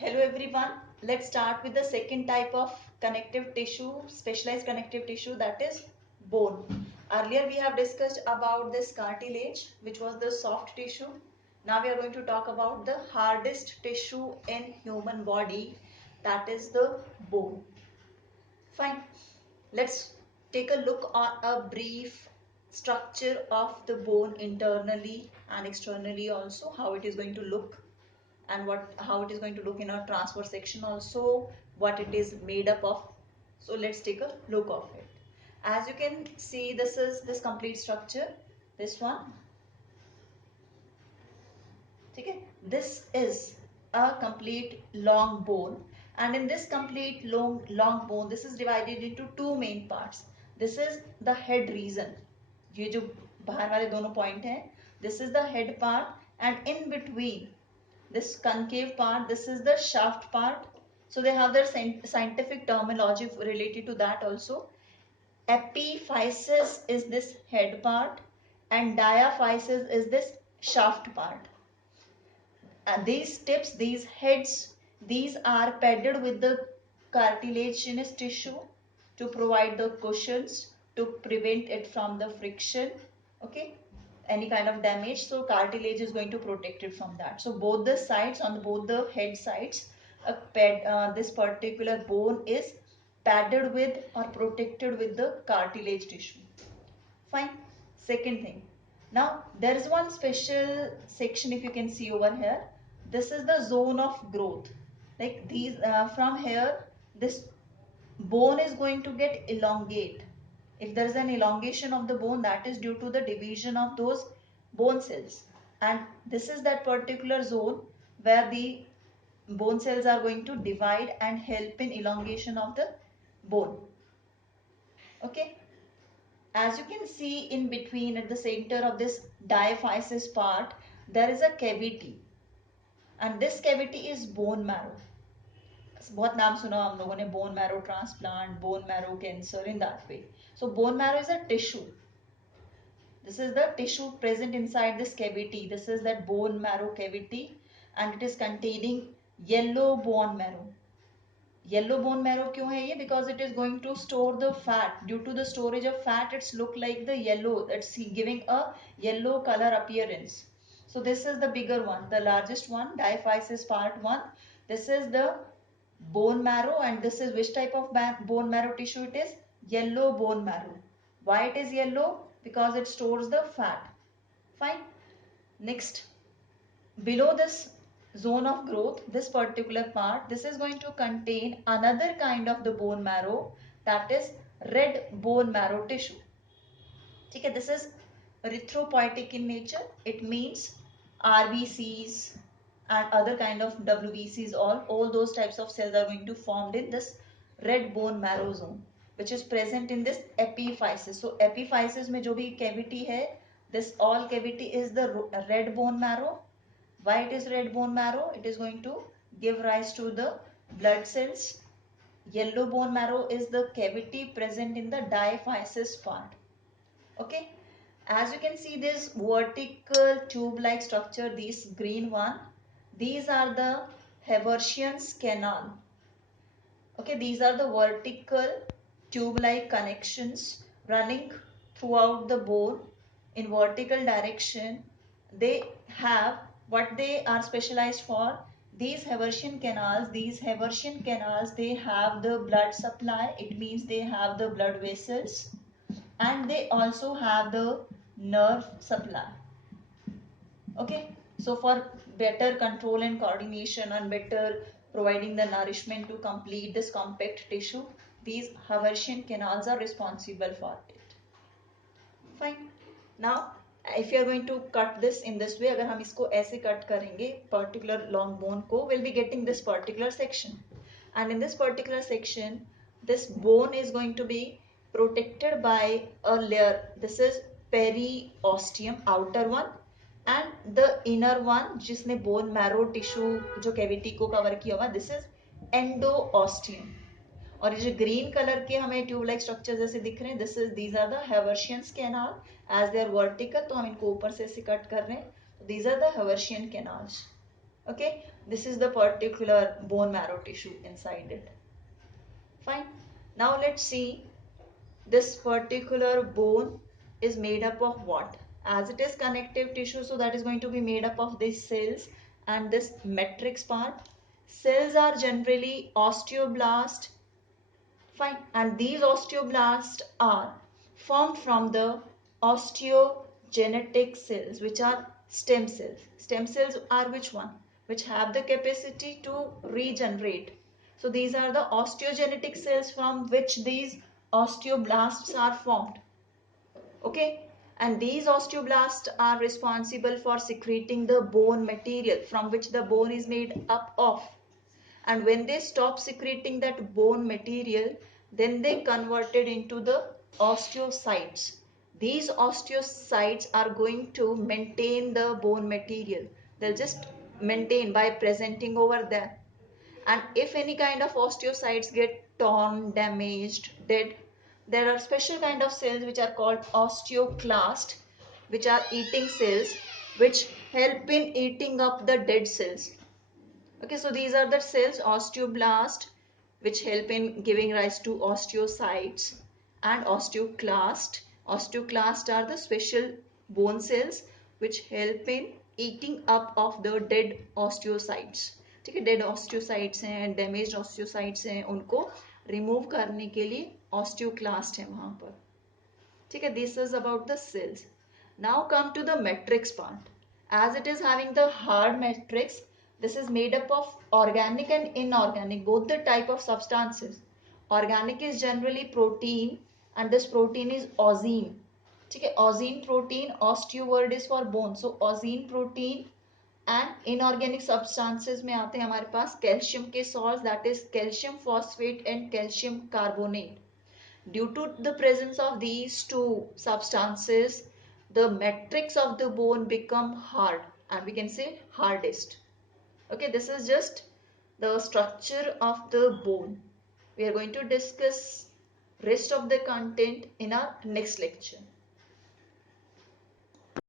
Hello everyone. Let's start with the second type of connective tissue, specialized connective tissue, that is bone. Earlier we have discussed about this cartilage, which was the soft tissue. Now we are going to talk about the hardest tissue in human body, that is the bone. Fine. Let's take a look on a brief structure of the bone internally and externally also, how it is going to look and how it is going to look in our transverse section also, what it is made up of. So let's take a look of it. As you can see, this is this complete structure, this one. Okay, this is a complete long bone, and in this complete long bone, this is divided into two main parts. This is the head region, ये जो बाहर वाले दोनों point हैं, this is the head part, and in between this concave part, this is the shaft part. So they have their scientific terminology related to that also. Epiphysis is this head part and diaphysis is this shaft part. And these tips, these heads, these are padded with the cartilaginous tissue to provide the cushions to prevent it from the friction. Okay, any kind of damage, so cartilage is going to protect it from that. So both the sides, on both the head sides, this particular bone is padded with or protected with the cartilage tissue. Fine. Second thing, now there is one special section, if you can see over here, this is the zone of growth. Like these from here, this bone is going to get elongate. If there is an elongation of the bone, that is due to the division of those bone cells, and this is that particular zone where the bone cells are going to divide and help in elongation of the bone. Okay, as you can see, in between at the center of this diaphysis part, there is a cavity, and this cavity is bone marrow. बहुत नाम सुना हम लोगों ने, bone marrow transplant, bone marrow cancer, in that way. So bone marrow is a tissue. This is the tissue present inside this cavity. This is that bone marrow cavity, and it is containing yellow bone marrow. Yellow bone marrow क्यों है ये? Because it is going to store the fat. Due to the storage of fat, it's look like the yellow. That's giving a yellow color appearance. So this is the bigger one, the largest one, diaphysis part 1. This is the bone marrow, and this is which type of bone marrow tissue it is? Yellow bone marrow. Why it is yellow? Because it stores the fat. Fine. Next, below this zone of growth, this particular part, this is going to contain another kind of the bone marrow, that is red bone marrow tissue. Okay, this is erythropoietic in nature. It means RBCs and other kind of WBCs, all those types of cells are going to formed in this red bone marrow zone, which is present in this epiphysis. So epiphysis में जो भी cavity है, this all cavity is the red bone marrow. Why it is red bone marrow? It is going to give rise to the blood cells. Yellow bone marrow is the cavity present in the diaphysis part. Okay, as you can see, this vertical tube-like structure, this green one, these are the Haversian's canal. Okay, these are the vertical tube-like connections running throughout the bone in vertical direction. They have what they are specialized for. These Haversian canals, they have the blood supply. It means they have the blood vessels, and they also have the nerve supply. Okay, so for better control and coordination and better providing the nourishment to complete this compact tissue, these Haversian canals are responsible for it. Fine. Now if you are going to cut this in this way, अगर हम इसको ऐसे cut करेंगे particular long bone को, we'll be getting this particular section, and in this particular section, this bone is going to be protected by a layer. This is periosteum, outer one, and the inner one जिसने bone marrow tissue जो cavity को cover किया हुआ, this is endosteum. और ये जो green colour के हमें ट्यूब लाइक स्ट्रक्चर जैसे दिख रहे हैं, these are the Haversian's canal. As they are vertical, तो हम इनको ऊपर से ऐसे कट कर रहे हैं, these are the Haversian canals. Okay, this is the particular bone marrow tissue inside it. Fine. Now let's see, this particular bone is made up of what? As it is connective tissue, so that is going to be made up of these cells and this matrix part. Cells are generally osteoblast. Fine. And these osteoblasts are formed from the osteogenetic cells, which are stem cells. Stem cells are which one? Which have the capacity to regenerate. So these are the osteogenetic cells from which these osteoblasts are formed. Okay. And these osteoblasts are responsible for secreting the bone material from which the bone is made up of. And when they stop secreting that bone material, then they convert it into the osteocytes. These osteocytes are going to maintain the bone material. They'll just maintain by presenting over there. And if any kind of osteocytes get torn, damaged, dead, there are special kind of cells which are called osteoclast, which are eating cells, which help in eating up the dead cells. Okay, so these are the cells, osteoblast, which help in giving rise to osteocytes, and osteoclast. Osteoclast are the special bone cells which help in eating up of the dead osteocytes. ठीक है, dead osteocytes हैं, damaged osteocytes हैं, उनको remove करने के लिए osteoclast है वहां पर. ठीक है, this is about the cells. Now come to the matrix part. As it is having the hard matrix, this is made up of organic and inorganic, both the type of substances. Organic is generally protein, and this protein is osine. ठीक है, osine protein, osteo word is for bone, so osine protein. And inorganic substances में आते हैं हमारे पास calcium के salts, that is calcium phosphate and calcium carbonate. Due to the presence of these two substances, the matrix of the bone become hard, and we can say hardest. Okay, this is just the structure of the bone. We are going to discuss rest of the content in our next lecture.